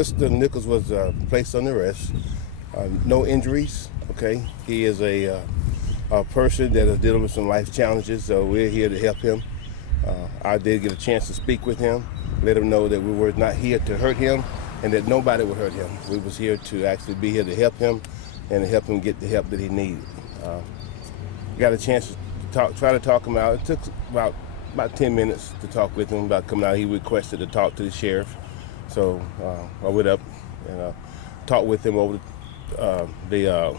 Mr. Nichols was placed under arrest. No injuries, okay? He is a person that is dealing with some life challenges, so we're here to help him. I did get a chance to speak with him, let him know that we were not here to hurt him and that nobody would hurt him. We was here to actually be here to help him and to help him get the help that he needed. Got a chance to try to talk him out. It took about 10 minutes to talk with him about coming out. He requested to talk to the sheriff. So I went up and talked with him over the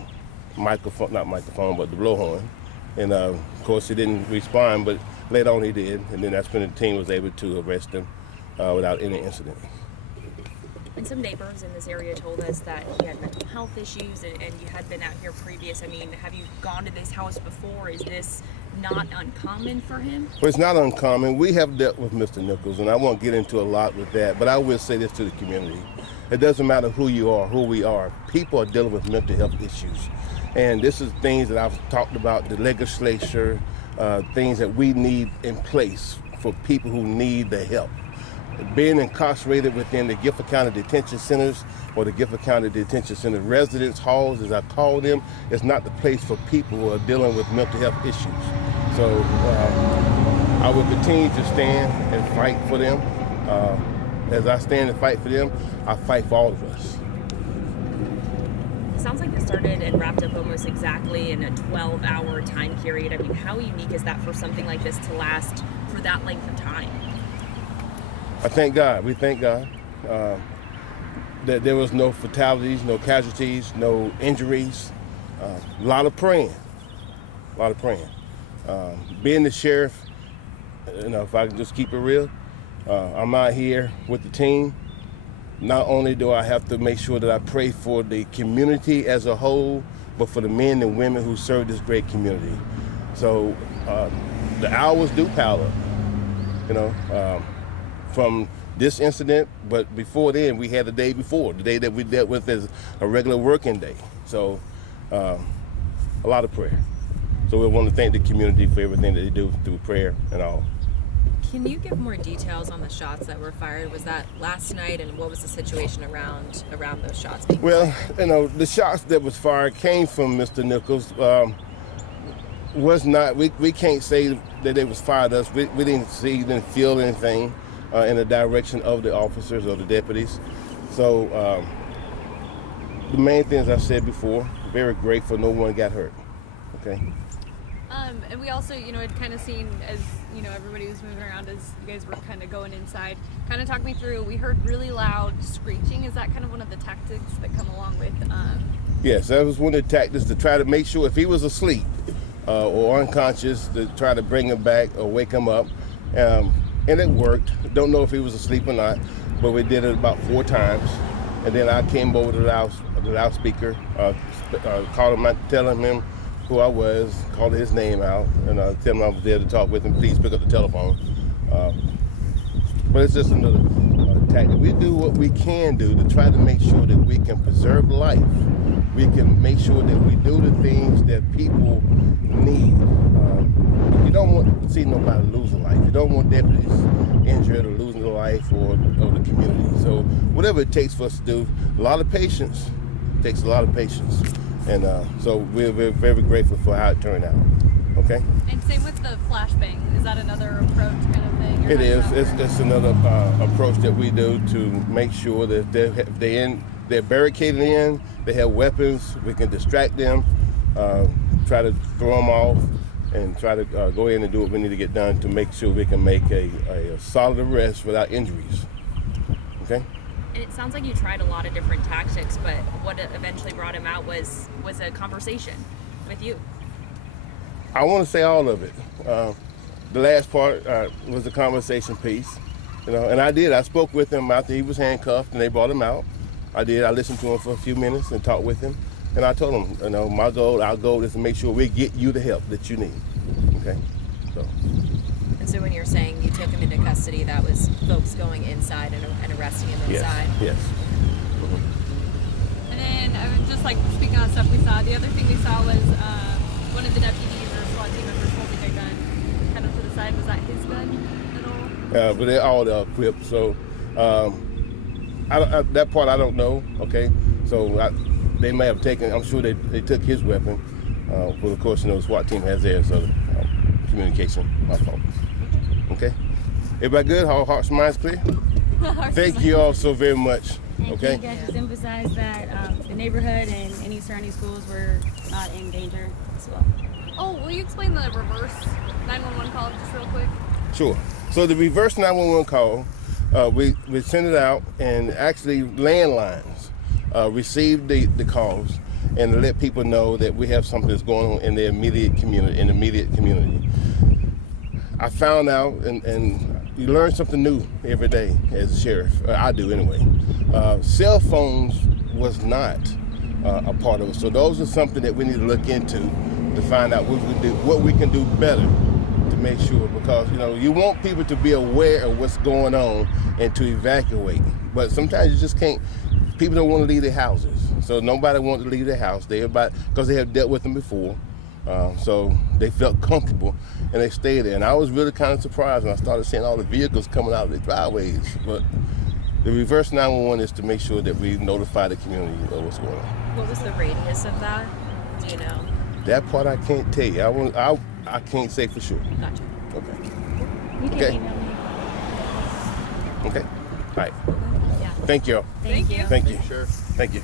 microphone, not microphone, but the blowhorn. And of course he didn't respond, but later on he did. And then that's when the team was able to arrest him without any incident. And some neighbors in this area told us that he had mental health issues and you had been out here previous. I mean, have you gone to this house before? Is this not uncommon for him? Well, it's not uncommon. We have dealt with Mr. Nichols, and I won't get into a lot with that, but I will say this to the community. It doesn't matter who you are, who we are. People are dealing with mental health issues. And this is things that I've talked about, the legislature, things that we need in place for people who need the help. Being incarcerated within the Guilford County Detention Centers or the Guilford County Detention Center residence halls, as I call them, is not the place for people who are dealing with mental health issues. So I will continue to stand and fight for them. As I stand and fight for them, I fight for all of us. It sounds like this started and wrapped up almost exactly in a 12-hour time period. I mean, how unique is that for something like this to last for that length of time? I thank God. We thank God that there was no fatalities, no casualties, no injuries. A lot of praying. Being the sheriff, if I can just keep it real, I'm out here with the team. Not only do I have to make sure that I pray for the community as a whole, but for the men and women who serve this great community. So the hours do pile up, from this incident, but before then we had the day before, the day that we dealt with as a regular working day. So a lot of prayer. So we want to thank the community for everything that they do through prayer and all. Can you give more details on the shots that were fired? Was that last night, and what was the situation around those shots being fired? Well, the shots that was fired came from Mr. Nichols. Was not, we can't say that they was fired us. We didn't see, didn't feel anything in the direction of the officers or the deputies. So the main things I said before, very grateful no one got hurt, okay? And we also, had kind of seen as, everybody was moving around as you guys were kind of going inside. Kind of talk me through, we heard really loud screeching. Is that kind of one of the tactics that come along with? Yes, that was one of the tactics to try to make sure if he was asleep or unconscious, to try to bring him back or wake him up. And it worked. Don't know if he was asleep or not, but we did it about 4 times. And then I came over to the loudspeaker, called him out, telling him who I was, called his name out, and tell him I was there to talk with him. Please pick up the telephone. But it's just another tactic. We do what we can do to try to make sure that we can preserve life. We can make sure that we do the things that people need. You don't want to see nobody losing life. You don't want deputies injured or losing their life or the community. So whatever it takes for us to do, a lot of patience. It takes a lot of patience. And so we're very grateful for how it turned out. Okay? And same with the flashbang. Is that another approach kind of thing? It is. It's another approach that we do to make sure that they're barricaded in, they have weapons, we can distract them, try to throw them off, and try to go in and do what we need to get done to make sure we can make a solid arrest without injuries. Okay? And it sounds like you tried a lot of different tactics, but what eventually brought him out was a conversation with you. I want to say all of it. The last part was the conversation piece, and I spoke with him after he was handcuffed and they brought him out. I listened to him for a few minutes and talked with him, and I told him, our goal is to make sure we get you the help that you need, okay? So. And so when you're saying you took him into custody, that was folks going inside and arresting him inside? Yes. And then just like speaking on stuff we saw, the other thing we saw was one of the deputies or SWAT team members holding a gun kind of to the side. Was that his gun at all? But they're all equipped, so that part I don't know. Okay, so they may have taken. I'm sure they took his weapon, but of course, the SWAT team has theirs. So communication, my fault. Okay, everybody good? All hearts and minds clear? Thank you all so very much. Okay. Can you guys just emphasize that the neighborhood and any surrounding schools were not in danger as well? Oh, will you explain the reverse 911 call just real quick? Sure. So the reverse 911 call, we sent it out, and actually landlines received the calls and to let people know that we have something that's going on in the immediate community. I found out, and you learn something new every day as a sheriff. I do anyway. Cell phones was not a part of it. So those are something that we need to look into to find out what we can do better to make sure, because you want people to be aware of what's going on and to evacuate. But sometimes you just can't. People don't want to leave their houses. So nobody wants to leave their house. Because they have dealt with them before. So they felt comfortable and they stayed there. And I was really kind of surprised when I started seeing all the vehicles coming out of the driveways. But the reverse 911 is to make sure that we notify the community of what's going on. What was the radius of that? Do you know? That part I can't tell you. I can't say for sure. Gotcha. Okay. You can Okay. email me. Okay. All right. Yeah. Thank you. Thank you. Thank you. Sure. Thank you.